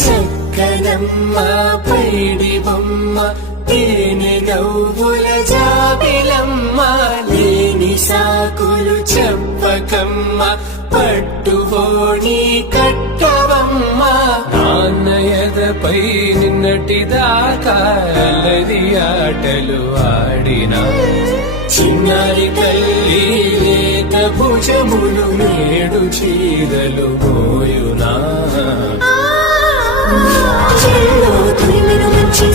చక్కనమ్మ పైడి బొమ్మ తేనె నవ్వుల జాబిలమ్మ లేని సాకులు చెప్పకమ్మ పట్టుబోని కట్టవమ్మ నాన్నయదపై నిన్నటిదాకా అల్లరి ఆటలు ఆడినా చిన్నారి తల్లి లేక భుజములు నేడు చీరలు మోయునా చెల్లో తురిమిన మంచి